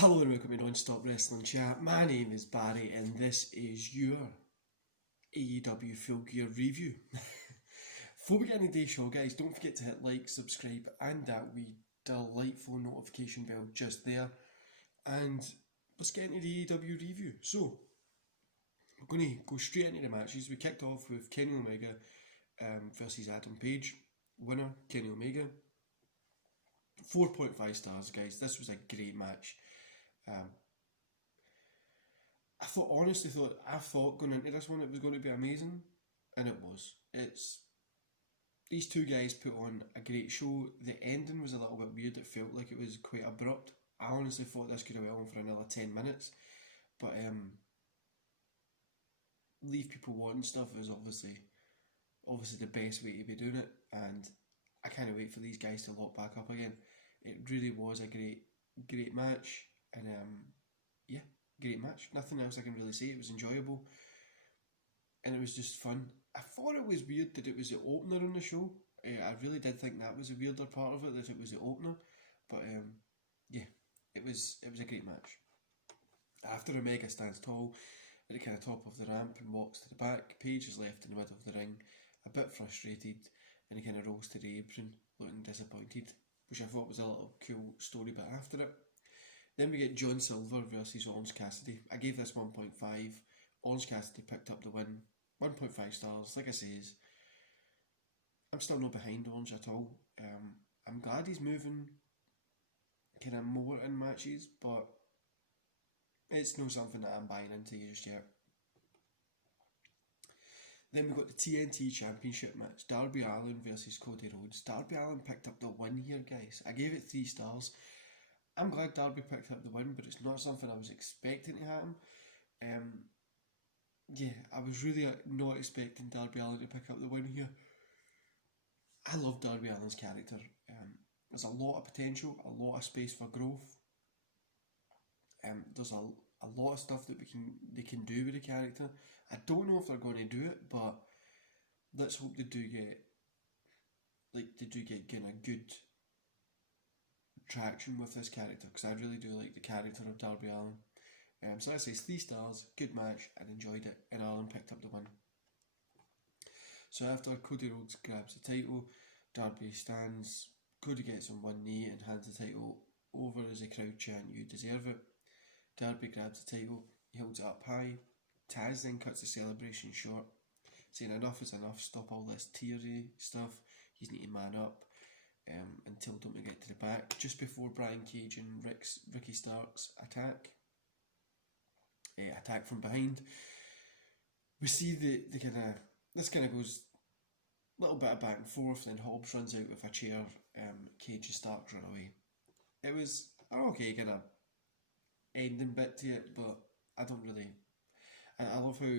Hello and welcome to Non-Stop Wrestling Chat. My name is Barry and this is your AEW Full Gear review. Before we get into today's show, guys, don't forget to hit like, subscribe and that wee delightful notification bell just there. And let's get into the AEW review. So, we're going to go straight into the matches. We kicked off with Kenny Omega versus Adam Page. Winner, Kenny Omega. 4.5 stars, guys. This was a great match. I thought going into this one it was going to be amazing, and it was. These two guys put on a great show. The ending was a little bit weird. It felt like it was quite abrupt. I honestly thought this could have went on for another 10 minutes, but leave people wanting stuff is obviously the best way to be doing it, and I can't wait for these guys to lock back up again. It really was a great match, and great match. Nothing else I can really say. It was enjoyable, and it was just fun. I thought it was weird that it was the opener on the show. I really did think that was a weirder part of it, that it was the opener, but it was a great match. After Omega stands tall at the kind of top of the ramp and walks to the back, Page is left in the middle of the ring, a bit frustrated, and he kind of rolls to the apron, looking disappointed, which I thought was a little cool story bit after it. Then we get John Silver versus Orange Cassidy. I gave this 1.5. Orange Cassidy picked up the win. 1.5 stars. Like I says, I'm still not behind Orange at all. I'm glad he's moving kind of more in matches, but it's not something that I'm buying into just yet. Then we got the TNT Championship match. Darby Allin versus Cody Rhodes. Darby Allin picked up the win here, guys. I gave it 3 stars. I'm glad Darby picked up the win, but it's not something I was expecting to happen. I was really not expecting Darby Allin to pick up the win here. I love Darby Allin's character. There's a lot of potential, a lot of space for growth. There's a lot of stuff that they can do with the character. I don't know if they're going to do it, but let's hope they do get kind of good traction with this character, because I really do like the character of Darby Allin. So I say 3 stars, good match, and enjoyed it, and Allin picked up the win. So after Cody Rhodes grabs the title, Darby stands, Cody gets on one knee and hands the title over as the crowd chant, "You deserve it." Darby grabs the title, he holds it up high. Taz then cuts the celebration short, saying enough is enough, stop all this teary stuff, you need to man up. Until don't we get to the back, just before Brian Cage and Ricky Starks attack from behind. We see this kind of goes a little bit of back and forth, then Hobbs runs out with a chair, Cage and Starks run away. It was an okay kind of ending bit to it, but I don't really... I love how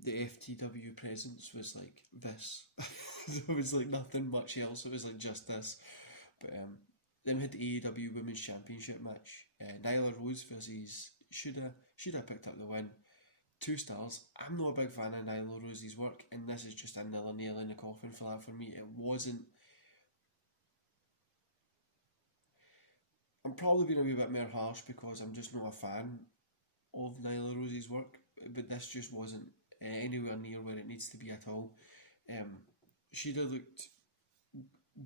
the FTW presence was like this. There was like nothing much else, it was like just this. But then we had the AEW Women's Championship match. Nyla Rose versus Shida picked up the win. 2 stars. I'm not a big fan of Nyla Rose's work, and this is just another nail in the coffin for that for me. It wasn't... I'm probably being a wee bit more harsh because I'm just not a fan of Nyla Rose's work, but this just wasn't anywhere near where it needs to be at all. Shida looked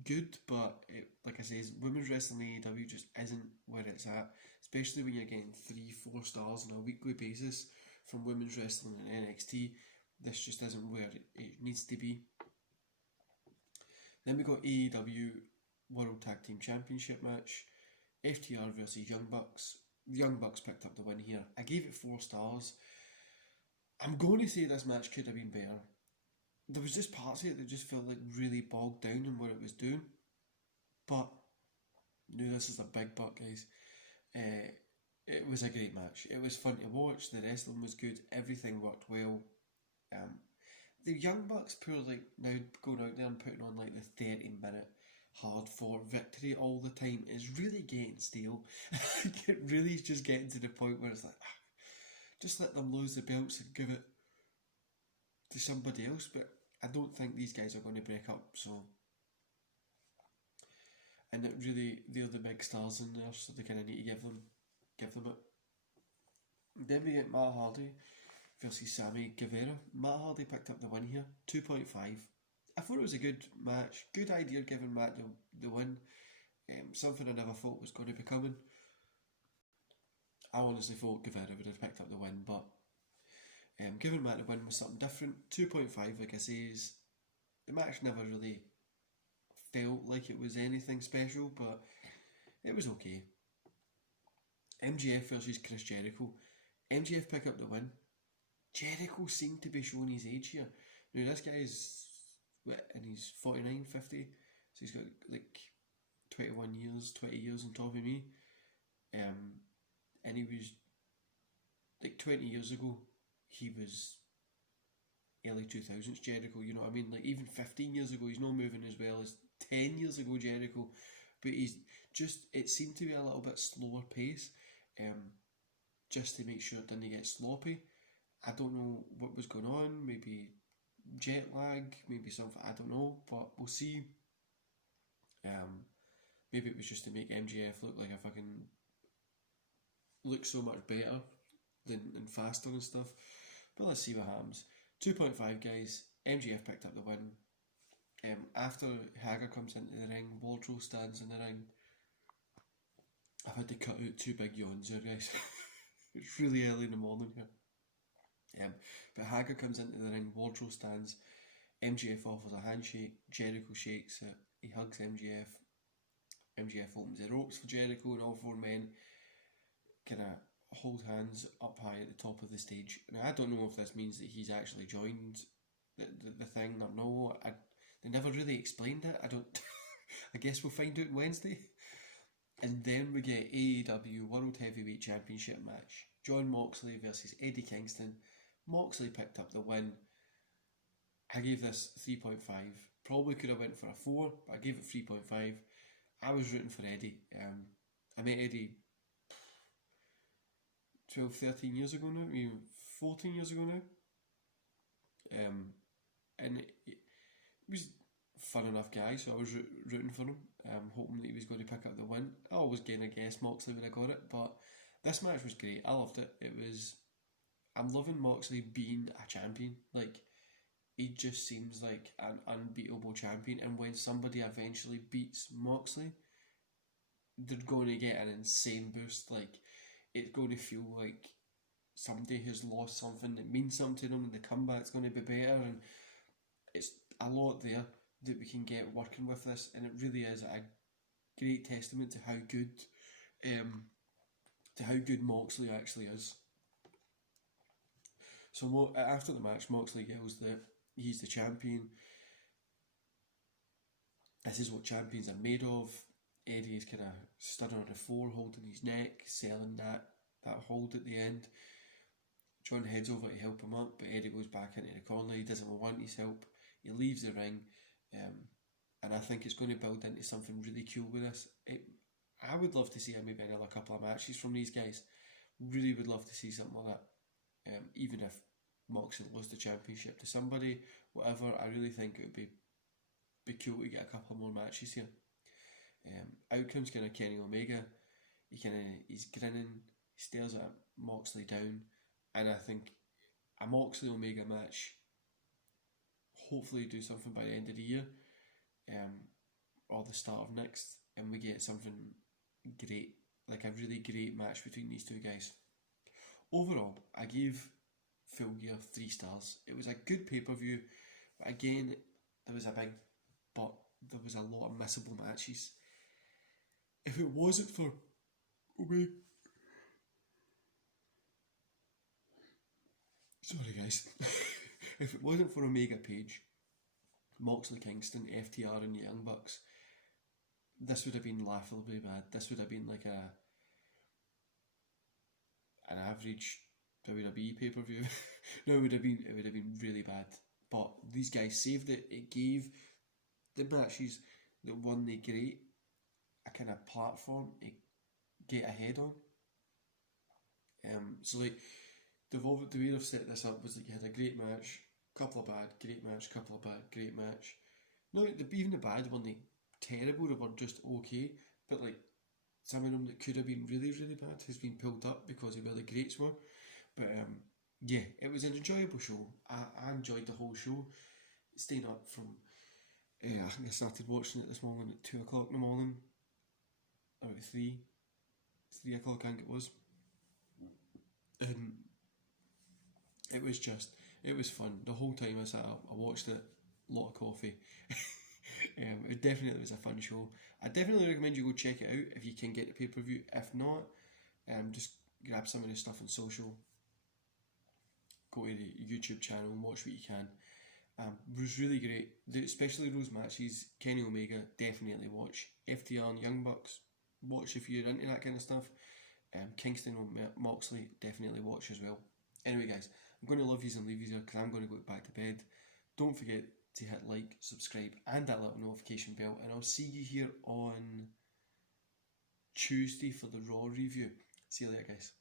good, but like I say, women's wrestling AEW just isn't where it's at, especially when you're getting 3-4 stars on a weekly basis from women's wrestling and NXT. This just isn't where it needs to be. Then we got AEW World Tag Team Championship match. FTR versus Young Bucks. The Young Bucks picked up the win here. I gave it 4 stars. I'm going to say this match could have been better. There was just parts of it that just felt like really bogged down in what it was doing. But, no, this is a big buck, guys. It was a great match. It was fun to watch. The wrestling was good. Everything worked well. The Young Bucks now going out there and putting on like the 30-minute hard-fought victory all the time is really getting stale. It really is just getting to the point where it's like, just let them lose the belts and give it to somebody else. But I don't think these guys are going to break up, so... And it really, they're the big stars in there, so they kind of need to give them give them it. Then we get Matt Hardy versus Sammy Guevara. Matt Hardy picked up the win here, 2.5. I thought it was a good match, good idea giving Matt the win. Something I never thought was going to be coming. I honestly thought Guevara would have picked up the win, but giving Matt the win was something different. 2.5, like I say, is the match never really felt like it was anything special, but it was okay. MJF versus Chris Jericho. MJF pick up the win. Jericho seemed to be showing his age here. Now this guy is and he's 49, 50, so he's got like 21 years, 20 years on top of me. And he was like 20 years ago, he was early 2000s Jericho, you know what I mean? Like even 15 years ago, he's not moving as well as 10 years ago Jericho, but he's just, it seemed to be a little bit slower pace, just to make sure it didn't get sloppy. I don't know what was going on, maybe jet lag, maybe something, I don't know, but we'll see. Maybe it was just to make MJF look like a fucking, look so much better than faster and stuff, but let's see what happens. 2.5 guys, MJF picked up the win. After Hager comes into the ring, Wardrow stands in the ring. I've had to cut out 2 big yawns here, guys. It's really early in the morning here. But Hager comes into the ring, Wardrow stands, MJF offers a handshake, Jericho shakes it, he hugs MJF. MJF opens the ropes for Jericho, and all 4 men kind of hold hands up high at the top of the stage. Now I don't know if this means that he's actually joined the thing or no. They never really explained it. I don't. I guess we'll find out Wednesday. And then we get AEW World Heavyweight Championship match. Jon Moxley versus Eddie Kingston. Moxley picked up the win. I gave this 3.5. Probably could have went for a 4, but I gave it 3.5. I was rooting for Eddie. I met Eddie 12, 13 years ago now, even 14 years ago now. And he was a fun enough guy, so I was rooting for him, hoping that he was going to pick up the win. I always going to guess Moxley would have got it, but this match was great. I loved it. I'm loving Moxley being a champion. Like, he just seems like an unbeatable champion, and when somebody eventually beats Moxley, they're going to get an insane boost. Like, it's going to feel like somebody has lost something that means something to them, and the comeback's going to be better, and it's a lot there that we can get working with this, and it really is a great testament to how good Moxley actually is. So after the match, Moxley yells that he's the champion. This is what champions are made of. Eddie is kind of stood on the floor, holding his neck, selling that hold at the end. John heads over to help him up, but Eddie goes back into the corner. He doesn't want his help. He leaves the ring, and I think it's going to build into something really cool with this. I would love to see maybe another couple of matches from these guys. Really would love to see something like that. Even if Moxley lost the championship to somebody, whatever, I really think it would be cool to get a couple more matches here. Out comes kind of Kenny Omega. He's grinning, he stares at Moxley down, and I think a Moxley Omega match, hopefully do something by the end of the year, or the start of next, and we get something great, like a really great match between these 2 guys. Overall, I gave Full Gear 3 stars. It was a good pay-per-view, but again, there was a big but. There was a lot of missable matches. If it wasn't for Omega, sorry guys, if it wasn't for Omega Page, Moxley, Kingston, FTR and the Young Bucks, this would have been laughably bad. This would have been like an average WWE pay-per-view. No, it would have been really bad. But these guys saved it. It gave the matches that won the great a kind of platform to get ahead on. So like the way they've set this up was that you had a great match, couple of bad, great match, couple of bad, great match. No, even the bad weren't terrible, they were just okay. But like some of them that could have been really, really bad has been pulled up because of where the greats were. But yeah, it was an enjoyable show. I enjoyed the whole show. Staying up from, I think I started watching it this morning at 2 o'clock in the morning. About 3 o'clock I think it was. And it was fun. The whole time I sat up, I watched it, a lot of coffee. It definitely was a fun show. I definitely recommend you go check it out if you can get the pay-per-view. If not, just grab some of the stuff on social. Go to the YouTube channel and watch what you can. It was really great, especially those matches. Kenny Omega, definitely watch. FTR and Young Bucks, watch if you're into that kind of stuff. Kingston and Moxley, definitely watch as well. Anyway guys, I'm going to love yous and leave yous here because I'm going to go back to bed. Don't forget to hit like, subscribe and that little notification bell, and I'll see you here on Tuesday for the Raw review. See you later guys.